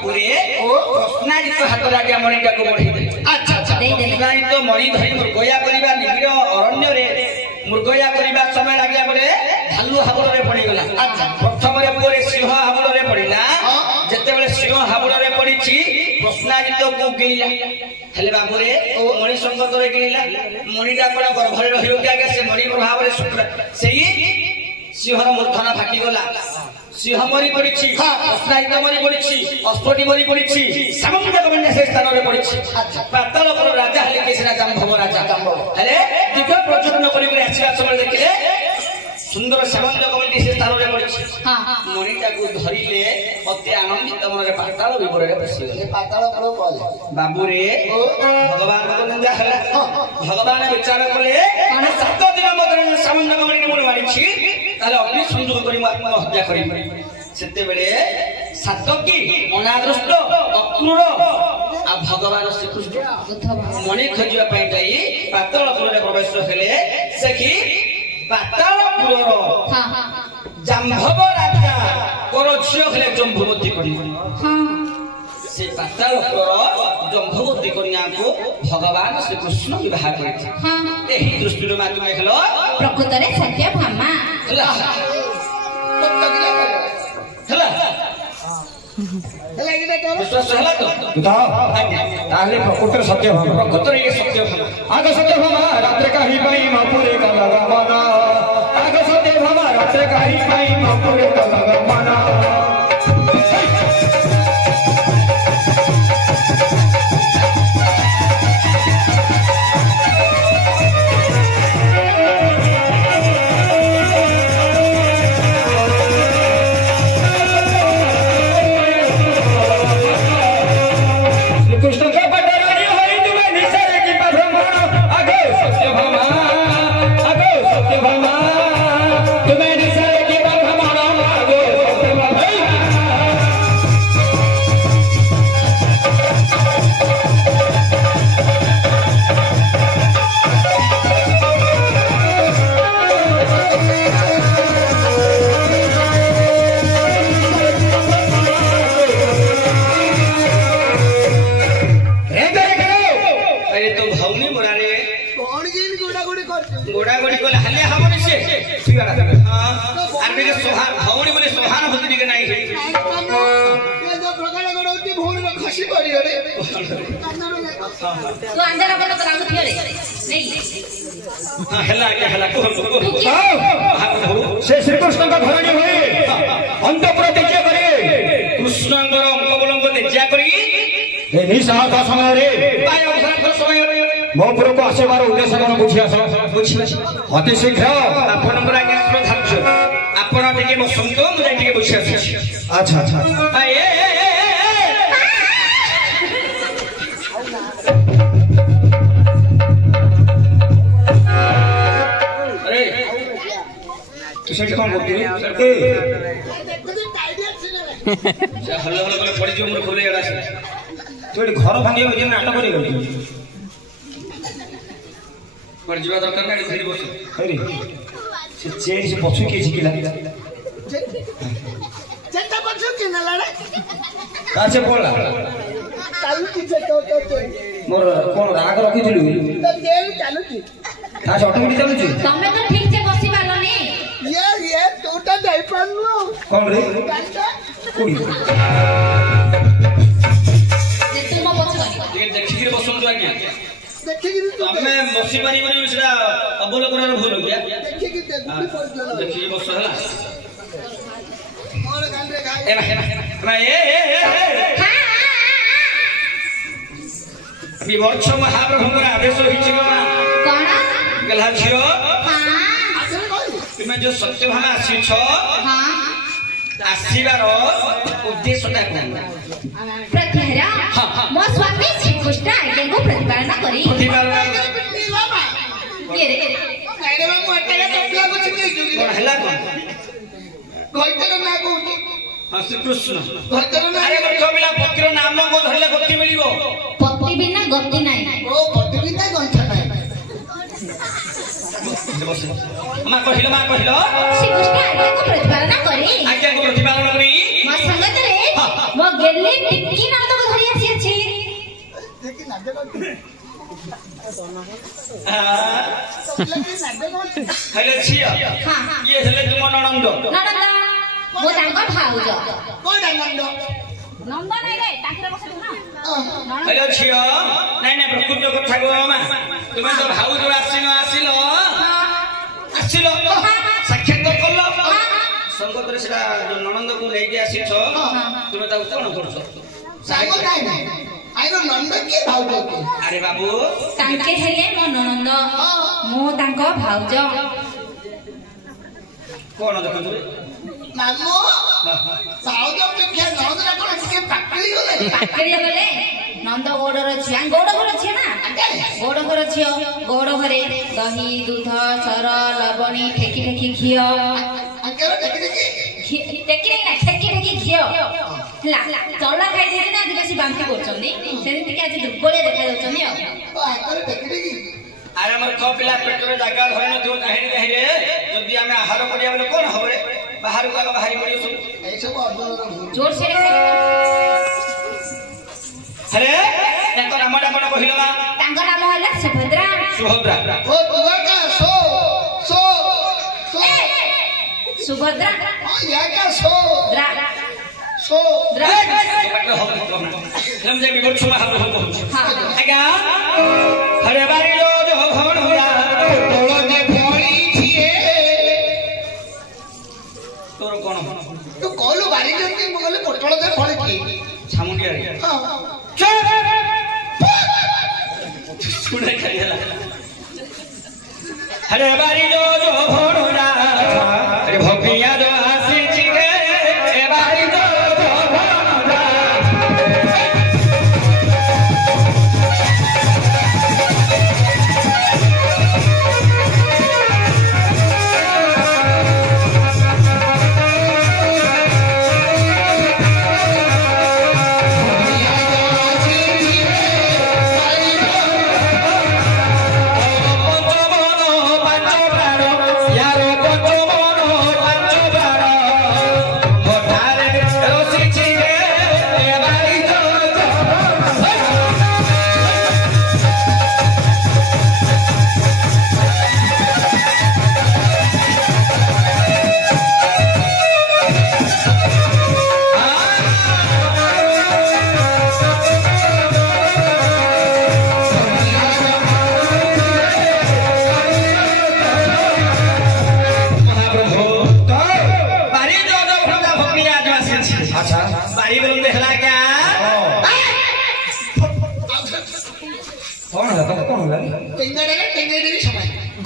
बाबूरे कृष्णाजित हाथ आगे मणिटा को बढ़े अच्छा अच्छा कृष्णाजित मणि धरी मृगया करबा निबिड़ अरण्य रे मृगया करबा समय लागिया बोले भालू हाबुड़ रे पड़ी गला अच्छा प्रथम रे पोरे सिंह हाबुड़ रे पड़िला जते बेले सिंह हाबुड़ रे पड़ीची कृष्णाजित को गेइला हेले बाबूरे मणि संगत रे गेइला मणिटा पण गर्भ रे रहियो के से मणि प्रभाव रे शुक्र सेही सिंहर मूर्धना फाटी गला सिंह मरी पड़ी कृष्णाजित मरी पड़ी अष्टटी मरी पड़ी सामंत कन्या से स्थान में पड़ी पाताल राजा हेले केसरा जाम्भव राजा हेले दिव्य प्रज्वलन कर आसवा समय देखिले सुंदर सामंत कन्या से स्थान में पड़ी मणिटा को धरिले अति आनंदित मन पाताल विवर पशिगले पाताल बाबूरे भगवान को निंदा हला भगवान विचार कले 7 दिन मध्य सामंत कन्या मन मारी ताले अग्नि संयोग करी आत्महत्या करी सेते बेले सातकी अनादृष्ट अक्रूर आ भगवान श्री कृष्ण मणि खोजिया पई जाई पातालपुर रे प्रवेश हेले सेखी पातालपुर जाम्भव राजा कोर झियो हेले जम्भवती करी से पातालपुर जम्भवती कन्या को भगवान श्री कृष्ण विवाह करथि एही दृष्टि माध्यम देखलो प्रकृत रे सत्यभामा प्रकृत सत्यभामा आग सत्यभामा रात्र काही पाई मापुरे का लगा माना आग सत्यभामा रात्र काही पाई मापुरे का लगा माना तो अंदर अपन तो राउत रे नहीं हला के हला को से श्री कृष्ण का घराणी होई अंतपुर देखिया करे कृष्णंगर अंगबलंग देखिया करी ए निशा का समय रे पाय अवसर समय रे मोपुर को आसेबार उद्देश्य कोन बुझिया अति शीघ्र आपनकर आगे श्रद्धा आपण टिके बसंतो मुझे टिके बुझिया अच्छा अच्छा ए सेठ कौन बोलती है ए हल्ला हल्ला करे पड़ी जो मोर खोले एडा से तो घर भांगे हो जे नाटक करी गई पर जीवा दरकार गाड़ी धरी बस अरे से चेन से पछू के छिकिला चेता पछू के न लड़ा का से बोला चालू की तो मोर कोन राग रखी दिलु तो देर चालू की का ऑटोमेटिक चालू छी तमे तो ठीक से बसी पालो नी ये तोटा जाई पानु कौन रे कुड़ी जे तुम बसो ये देखि के बसम तो आज्ञा देखि के तो हमें बसी पारी बनी सेटा अवलोकन भूल हो गया देखि के देखि के बस हला मोर गान रे गाय एना ए विवर्ष महाप्रभुଙ୍କର आदेश होइछि कोन गला छियो हां तुमे जो सत्यभामा आसी छ हां आसीबार उद्देश्यटा कोन प्रतिहरा मो स्वामी श्री कृष्ण आज्ञा को प्रतिपालन करी बाबा ये रे मैंने मोटा का कुछ नहीं जुगी कोन हला कोन गोइतर ना को हां श्री कृष्ण गोइतर ना अरे गठ मिला पत्र नाम को धरले गति मिलिबो पति बिना गति नाही ओ पति बिना गंठा नाही मां कहिलो श्री कृष्ण आज्ञा को प्रतिपालन करी आज्ञा को प्रतिपालन करी मो संगत रे मो गेली टिके नादे कौन हेले छिया हां ये हेले तुम ननंद ननंद मो तांको भाउज कोन नंद नंद नै रे तांकरे बसे ना हेले छिया नै नै प्रकृत कथा गो मा तुमे तो भाउज आसिलो साक्षात करलो संगतरे सेटा ननंद को लेके आसीछ तुमे ता कोन करछो सागो नाही नाही आइरो नंद के भाउज के अरे बाबू तांके हेले मो ननंद मो तांको भाउज कोन देखु मामो भाउज अपेक्षा नंद ना कोन के पाकली गले नंद गोडर छिया गोड घर छिया ना गोड घर छियो गोड घरे दही दूध सर लवणी ठेकी ठेकी घियो अंकेरो देखि टेकी नहीं ना ठेकी ठेकी घियो ला चला खाइ दे ना आदिवासी बांकी करछन्नी सेति के आज दुबळे देखा दउछन्नी अंकेरो देखि अरे हमर क पिला पेटरे जागा धरे न दो नाही रे जदी हमें आहार करिया बोले कोन हबरे बाहर का बाहरी पड़ियो सब ए सब अदर जोर से अरे एको नामडा कोन कहिलो बा तांको नाम होला सुभद्रा सुभद्रा ओ तुआ का सो सुभद्रा या का सो द्रा द्रा बटलो हो हम जे बिबट छुमा हम पहुंच हां आगा हरे बारी लो जो भवन होला तोलो जे भोली छिए तोर कोन तू कहलु बारी जंती मगले पोटळ दे फळे की छामुंडिया रे हां चुप सुने खरिया हरे बारी लो जो भवन होला अरे भोगिया जो आसी छिके ए बारी लो जो भवन होला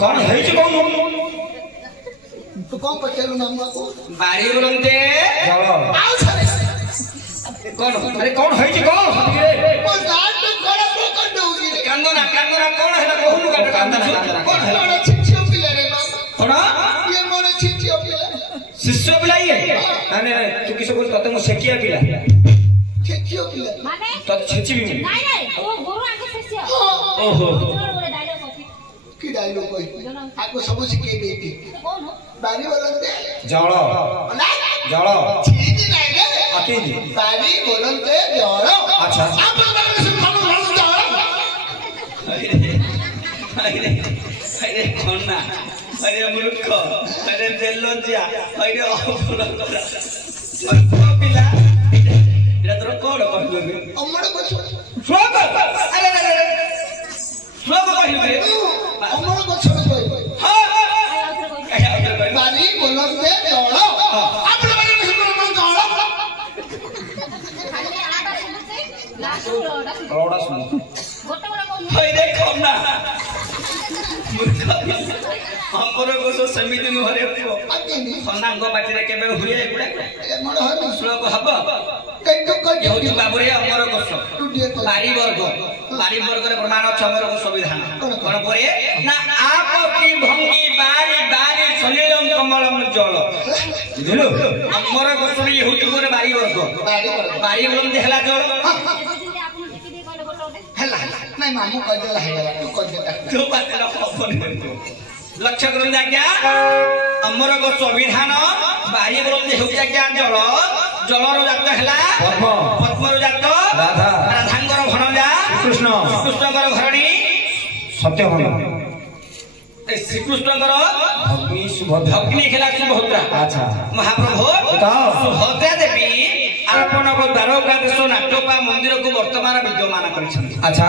कौन है जी कौन तू कौन पचेलु नाम को बारी बोलते आओ छरे कौन अरे कौन है जी कौन ओ नाट तो खड़ा को कर दोगी कांदोना कौन है ना कहू का कांदोना कौन है मोर छिछियो पिला रे कौन ये मोर छिछियो पिला शिष्य पिला ये अरे तू किसे बोल तते मो सेकिया पिला छिछियो पिला माने तो छेची भी नहीं नहीं वो गुरु आके शिष्य ओहो गोरे डायलॉग होती की डायलॉग कोई आको सब सिखे देती कौन हो बारी बोलते जळ ना जळ छीनी नहीं रे अकेली बारी बोलते जळ अच्छा आप लोग से खानो खानो जळ अरे कौन ना अरे मूर्ख अरे देलोजिया अरे अपुरा पिला एरा तोर कोड कहलु अमर को श्लोक अरे श्लोक कहलु रे अमर को छोड़ कोई हां बारी बोलते जळ आप लोग से खानो जळ खाली आटा सुनते लास्ट रोड़ा सुन गोटे गोटे कौन हाय देखो ना हमरो को समिति नु हरे को अकेली खनांग बाटिरे केबे हुए एगुडा मर हो श्लोक हब कइतो को यहुदी बाबुरे अमर कोश टुडिए को बारी वर्ग रे प्रमाण अछि अमर को संविधान कोन परे ना आपकी भंगी बारी बारी सनीलम कमलम जल बुझलो अमर कोश यहुदी को बारी वर्ग बारी वर्ग देखला जल हला नहीं मामू कह देला है तू कह देता तो बात ला खबर लक्ष्य करू आज्ञा अमर को संविधान बारी वर्ग हेउछि आज्ञा जल जलर जात हैला पद्म पद्मर जात राधा राधांगर भणजा कृष्ण ଶ୍ରୀକୃଷ୍ଣଙ୍କର ଘରଣୀ ସତ୍ୟଭାମା ଶ୍ରୀକୃଷ୍ଣଙ୍କର ଭଗ୍ନୀ ସୁଭଦ୍ରା ଭଗ୍ନୀ ହେଲା ସୁଭଦ୍ରା। ଆଚ୍ଛା ମହାପ୍ରଭୁ ସୁଭଦ୍ରା ଦେବୀ ଆପଣଙ୍କ ଦ୍ୱାରକା ଦେଶ ନାଟୋପା ମନ୍ଦିରକୁ ବର୍ତ୍ତମାନ ବିଦ୍ୟମାନ କରିଛନ୍ତି। ଆଚ୍ଛା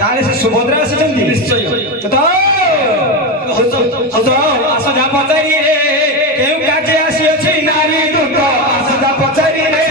ତାହେଲେ ସେ ସୁଭଦ୍ରା ଆସିଛନ୍ତି ନିଶ୍ଚୟ ଆସ ଯା ପଚାରି ରେ କେଉଁ କାର୍ଯ୍ୟ ଆସିଅଛି ନାରୀ ଦୂତ ଆସ ଯା ପଚାରି ରେ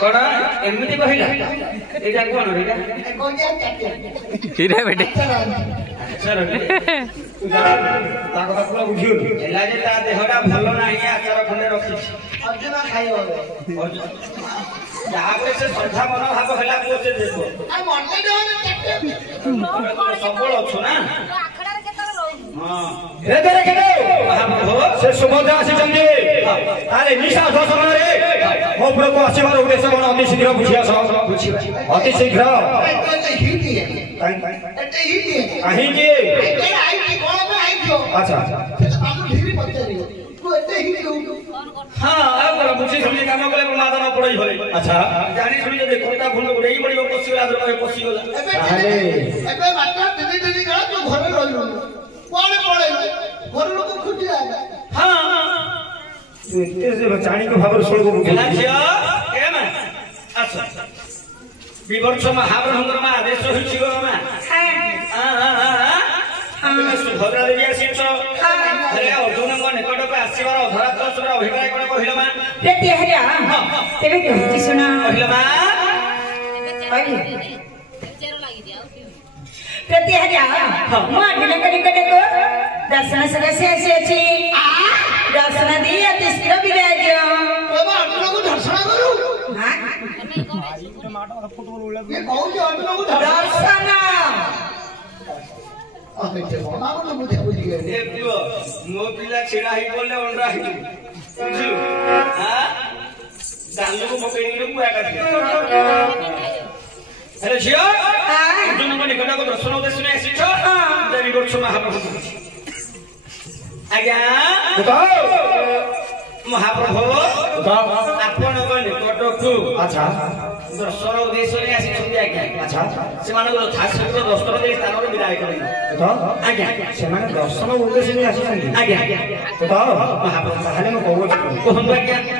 କଣ ଏମିତି କହିଲା ଏଇଟା କଣ ହିରା ବେଟେ ତାଙ୍କ କଥା ପୁରା ବୁଝିଗଲି ହେଲା ଯେ ତା ଦେହଟା ଭଲ ନାହିଁ ଆଚାର ଖଣ୍ଡେ ରଖିଛି ଯାହାପରେ ସେ ଶ୍ରଦ୍ଧା ମନୋଭାବ ହେଲା ପୁଅ ସେ ଦେବ ସବୁବେଳେ ଅଛୁ ନା ସେ ସୁଭଦ୍ରା ଆସିଛନ୍ତି ତାହେଲେ ନିଶାସ ସମୟରେ ମୋ ପୁରକୁ ଆସିବାର ଉଦ୍ଦେଶ୍ୟ କଣ ଅତି ଶୀଘ୍ର ବୁଝି ଆସ ଅତି ଶୀଘ୍ର କାହିଁକି ଆଚ୍ଛା ହଁ ଆଉ କଣ ବୁଝି ଶୁଣି କାମ କଲେ ପ୍ରମାଦ ନ ପଡଇ ଭରେ ଆଚ୍ଛା ଜାଣି ଶୁଣି ଯଦି ଖୋଟା ଭୁଲ ଗୋଡେଇ ପଡିବ ପଶିଗଲା ପଶିଗଲା ଏବେ ବାଟ ଦିଦି ଦିଦି ଗଲା ତୁ ଘରେ ରହିଲୁ କୁଆଡେ ପଳେଇଲୁ ଘର ଲୋକ ଖୁଟିଲା ଏତେ ଚାଣିକ ଭାବରେ ଶୁଣିବ ବିବର୍ଷ ମହାପ୍ରଭୁଙ୍କର ମା ଆଦେଶ ହୋଇଛି ଗো ମା ସୁଭଦ୍ରା ଦେବୀ ଆସିଛ ଅର୍ଜୁନଙ୍କ ନିକଟକୁ ଆସିବାର ଅଧରାତ୍ର ଅଭିପ୍ରାୟ କଣ କହିଲ ମା କହିଲ ମା दर्शन सदस्य ଆସିଅଛି ଦର୍ଶନ ଦେଇ ଅତି ଶୀଘ୍ର ବିଦାୟ ଦିଅ ଦର୍ଶନ କରୁ ଦର୍ଶନ ମୋ ପିଲା ଛିଡା ହେଇ ପଡିଲେ ଅଣ୍ଡା ହେଇଯିବ ବୁଝିଲୁ ଦାଣ୍ଡକୁ ପକେଇକି ପୁରା କାଟିବ ହେଲେ ଝିଅ ଅର୍ଜୁନଙ୍କ ନିକଟକୁ ଦର୍ଶନ ଉଦ୍ଦେଶ୍ୟରେ ଆସିଛ ଦେବୀ କରୁଛ ମହାପ୍ରଭୁ ଆଜ୍ଞା ମହାପ୍ରଭୁ ଆପଣଙ୍କ ନିକଟକୁ ଆଚ୍ଛା ଦର୍ଶନ ଉଦ୍ଦେଶ୍ୟରେ ଆସିଛନ୍ତି ଆଜ୍ଞା ଆଚ୍ଛା ସେମାନଙ୍କୁ ଯଥାଶୀଘ୍ର ଦର୍ଶନ ଦେଇ ସ୍ଥାନରେ ବିଦାୟ କରିବେ ଆଜ୍ଞା ସେମାନେ ଦର୍ଶନ ଉଦ୍ଦେଶ୍ୟରେ ଆସିଛନ୍ତି ଆଜ୍ଞା ମହାପ୍ରଭୁ ତାହେଲେ ମୁଁ କହୁଛି କୁହନ୍ତୁ ଆଜ୍ଞା